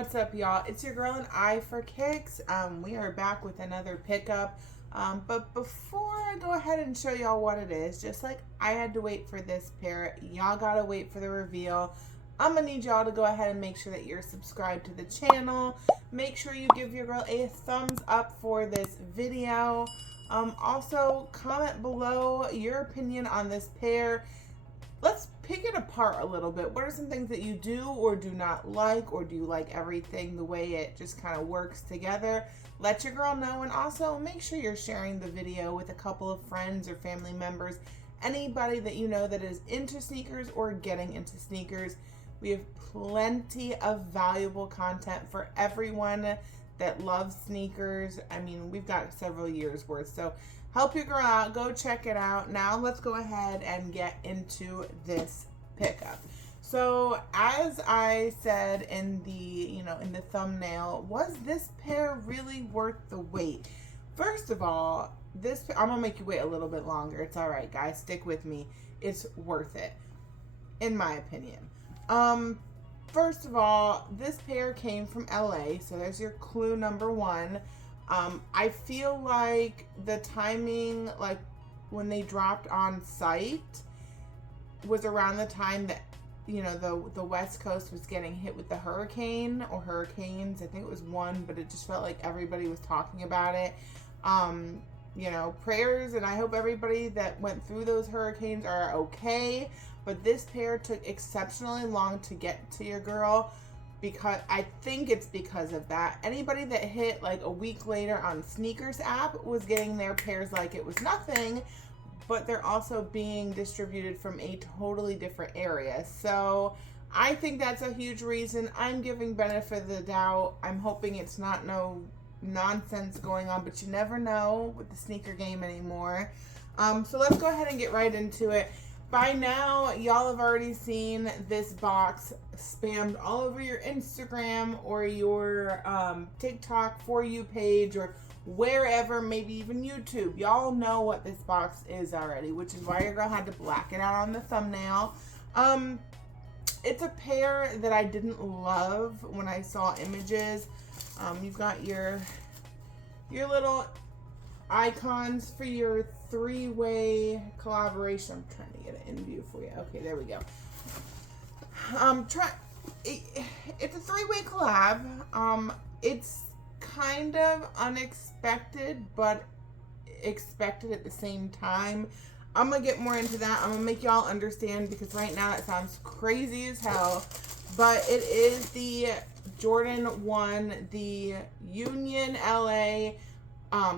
What's up, y'all? It's your girl AnEyeIVKicks. We are back with another pickup. But before I go ahead and show y'all what it is, just like I had to wait for this pair, y'all gotta wait for the reveal. I'm gonna need y'all to go ahead and make sure that you're subscribed to the channel. Make sure you give your girl a thumbs up for this video. Also, comment below your opinion on this pair. Let's pick it apart a little bit. What are some things that you do or do not like, or do you like everything the way it just kind of works together? Let your girl know, and also make sure you're sharing the video with a couple of friends or family members, anybody that you know that is into sneakers or getting into sneakers. We have plenty of valuable content for everyone that loves sneakers. I mean, we've got several years worth, so help your girl out. Go check it out. Now let's go ahead and get into this pickup. So as I said in the thumbnail, was this pair really worth the wait? First of all, I'm gonna make you wait a little bit longer. It's all right, guys. Stick with me. It's worth it, in my opinion. First of all, this pair came from LA, so there's your clue number one. I feel like the timing, like when they dropped on site, was around the time that, the West Coast was getting hit with the hurricane or hurricanes. I think it was one, but it just felt like everybody was talking about it. Prayers, and I hope everybody that went through those hurricanes are okay. But this pair took exceptionally long to get to your girl, because I think it's because of that. Anybody that hit like a week later on Sneakers app was getting their pairs like it was nothing, but they're also being distributed from a totally different area. So I think that's a huge reason. I'm giving benefit of the doubt. I'm hoping it's not no nonsense going on, but you never know with the sneaker game anymore. So let's go ahead and get right into it. By now, y'all have already seen this box spammed all over your Instagram or your TikTok For You page or wherever, maybe even YouTube. Y'all know what this box is already, which is why your girl had to black it out on the thumbnail. It's a pair that I didn't love when I saw images. You've got your little icons for your three-way collaboration. I'm trying to get it in view for you. Okay, there we go. It's a three-way collab. It's kind of unexpected, but expected at the same time. I'm gonna get more into that. I'm gonna make y'all understand, because right now that sounds crazy as hell. But it is the Jordan 1, the Union LA,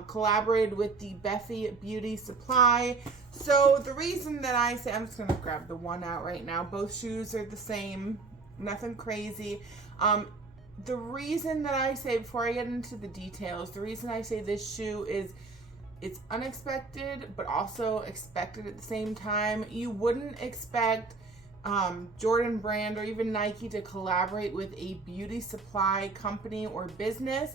collaborated with the Beffy Beauty Supply. So the reason that I say, I'm just gonna grab the one out right now. Both shoes are the same, nothing crazy. The reason that I say, before I get into the details, the reason I say this shoe is it's unexpected, but also expected at the same time. You wouldn't expect Jordan brand or even Nike to collaborate with a beauty supply company or business,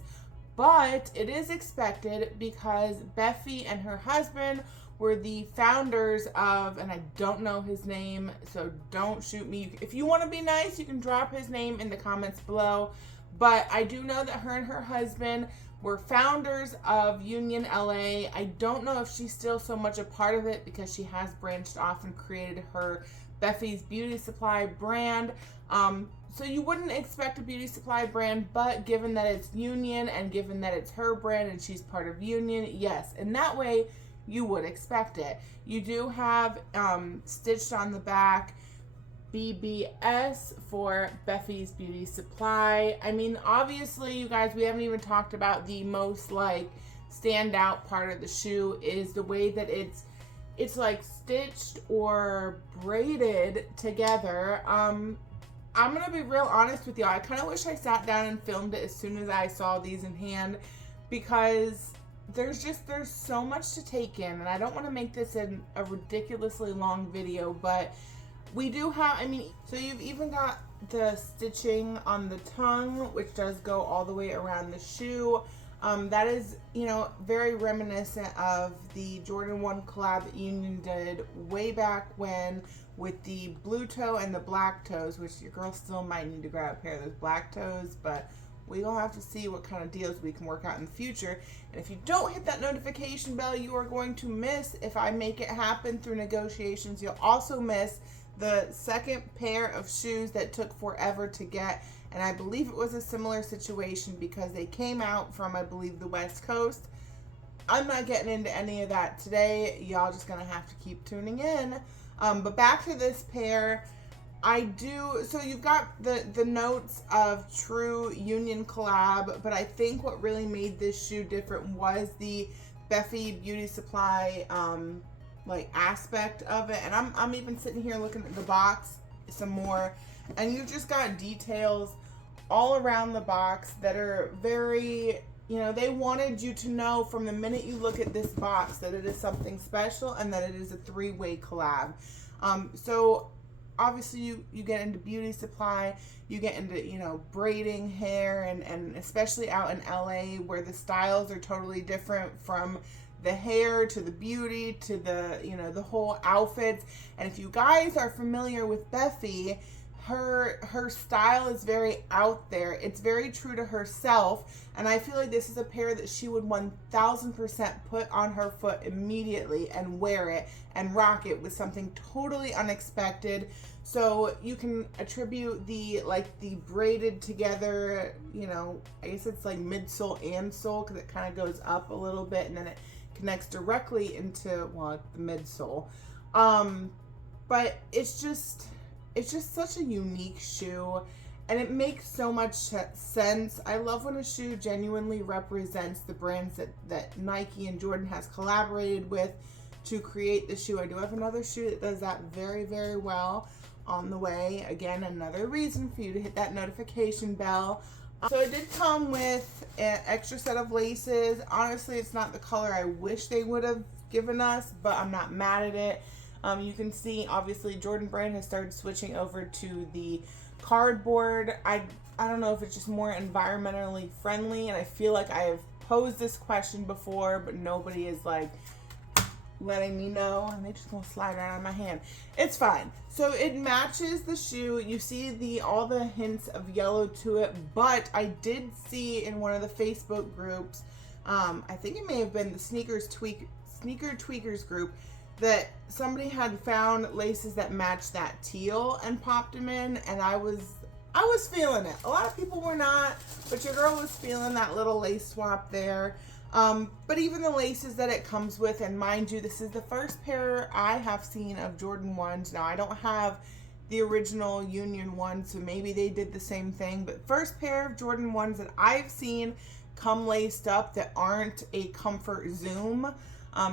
but it is expected because Beffy and her husband were the founders of, and I don't know his name, so don't shoot me. If you want to be nice, you can drop his name in the comments below. But I do know that her and her husband were founders of Union LA. I don't know if she's still so much a part of it, because she has branched off and created her Beffy's Beauty Supply brand. So you wouldn't expect a beauty supply brand, but given that it's Union and given that it's her brand and she's part of Union, yes, in that way you would expect it. You do have stitched on the back BBS for Beffy's Beauty Supply. I mean, obviously, you guys, we haven't even talked about the most like standout part of the shoe is the way that it's like stitched or braided together. I'm gonna be real honest with y'all. I kind of wish I sat down and filmed it as soon as I saw these in hand, because there's so much to take in, and I don't want to make this a ridiculously long video, but we do have, so you've even got the stitching on the tongue, which does go all the way around the shoe. That is, you know, very reminiscent of the Jordan 1 collab that Union did way back when with the blue toe and the black toes, which your girl still might need to grab a pair of those black toes, but we will have to see what kind of deals we can work out in the future. And if you don't hit that notification bell, you are going to miss, if I make it happen through negotiations, you'll also miss the second pair of shoes that took forever to get. And I believe it was a similar situation because they came out from, I believe, the West Coast. I'm not getting into any of that today. Y'all just gonna have to keep tuning in. But back to this pair. So you've got the notes of true Union collab, but I think what really made this shoe different was the Beffy Beauty Supply like aspect of it. And I'm even sitting here looking at the box some more, and you've just got details all around the box that are very, you know, they wanted you to know from the minute you look at this box that it is something special and that it is a three-way collab. So obviously you get into beauty supply, you get into, you know, braiding hair, and especially out in LA where the styles are totally different, from the hair to the beauty to the, you know, the whole outfits. And if you guys are familiar with Beffy, her style is very out there. It's very true to herself, and I feel like this is a pair that she would 1000% put on her foot immediately and wear it and rock it with something totally unexpected. So you can attribute the braided together, you know, I guess it's like midsole and sole because it kind of goes up a little bit and then it connects directly into, well, the midsole. But it's just such a unique shoe, and it makes so much sense. I love when a shoe genuinely represents the brands that Nike and Jordan has collaborated with to create the shoe. I do have another shoe that does that very, very well on the way. Again, another reason for you to hit that notification bell. So it did come with an extra set of laces. Honestly, it's not the color I wish they would have given us, but I'm not mad at it. You can see, obviously, Jordan Brand has started switching over to the cardboard. I don't know if it's just more environmentally friendly, and I feel like I have posed this question before, but nobody is like letting me know, and they just gonna slide right out of my hand. It's fine. So it matches the shoe. You see all the hints of yellow to it, but I did see in one of the Facebook groups, I think it may have been the Sneaker Tweakers group, that somebody had found laces that matched that teal and popped them in, and I was feeling it. A lot of people were not, but your girl was feeling that little lace swap there. But even the laces that it comes with, and mind you, this is the first pair I have seen of Jordan 1s. Now, I don't have the original Union 1, so maybe they did the same thing, but first pair of Jordan 1s that I've seen come laced up that aren't a comfort zoom.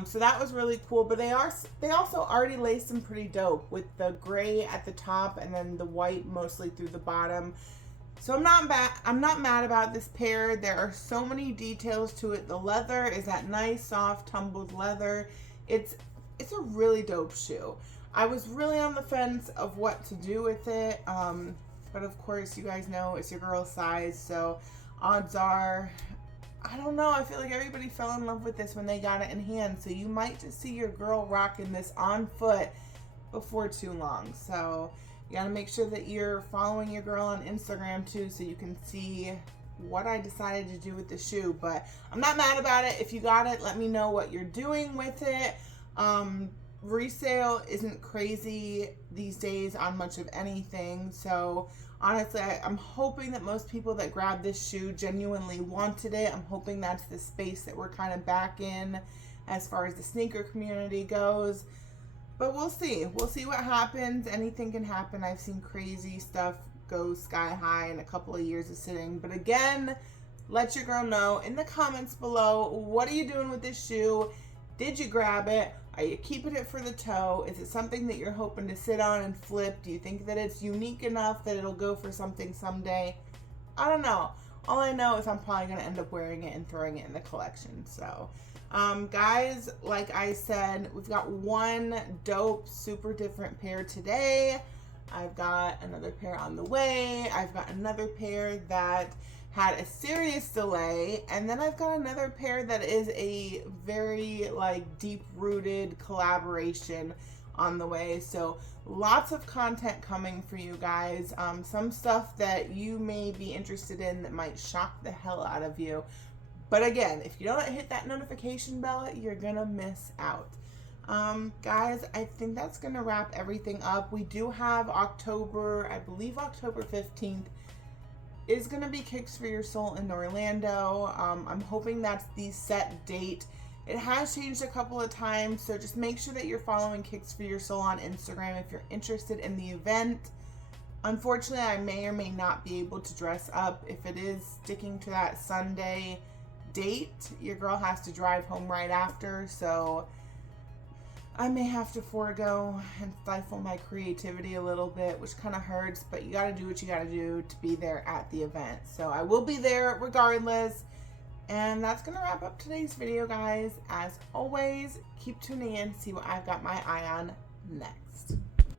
So that was really cool, but they also already laced them pretty dope with the gray at the top and then the white mostly through the bottom. So I'm not mad about this pair. There are so many details to it. The leather is that nice, soft, tumbled leather. It's a really dope shoe. I was really on the fence of what to do with it, but of course, you guys know it's your girl's size, so odds are, I don't know, I feel like everybody fell in love with this when they got it in hand, so you might just see your girl rocking this on foot before too long. So you gotta make sure that you're following your girl on Instagram too, so you can see what I decided to do with the shoe. But I'm not mad about it. If you got it, let me know what you're doing with it. Resale isn't crazy these days on much of anything, so honestly, I'm hoping that most people that grab this shoe genuinely wanted it. I'm hoping that's the space that we're kind of back in as far as the sneaker community goes. But we'll see. We'll see what happens. Anything can happen. I've seen crazy stuff go sky high in a couple of years of sitting. But again, let your girl know in the comments below, what are you doing with this shoe? Did you grab it? Are you keeping it for the toe? Is it something that you're hoping to sit on and flip? Do you think that it's unique enough that it'll go for something someday? I don't know. All I know is I'm probably going to end up wearing it and throwing it in the collection. So, guys, like I said, we've got one dope, super different pair today. I've got another pair on the way. I've got another pair that had a serious delay, and then I've got another pair that is a very like deep-rooted collaboration on the way. So lots of content coming for you guys. Some stuff that you may be interested in that might shock the hell out of you. But again, if you don't hit that notification bell, you're gonna miss out. Guys, I think that's gonna wrap everything up. We do have October, I believe October 15th is gonna be Kicks for Your Soul in Orlando. I'm hoping that's the set date. It has changed a couple of times, so just make sure that you're following Kicks for Your Soul on Instagram if you're interested in the event. Unfortunately, I may or may not be able to dress up. If it is sticking to that Sunday date, your girl has to drive home right after, so I may have to forego and stifle my creativity a little bit, which kind of hurts, but you got to do what you got to do to be there at the event. So I will be there regardless. And that's going to wrap up today's video, guys. As always, keep tuning in to see what I've got my eye on next.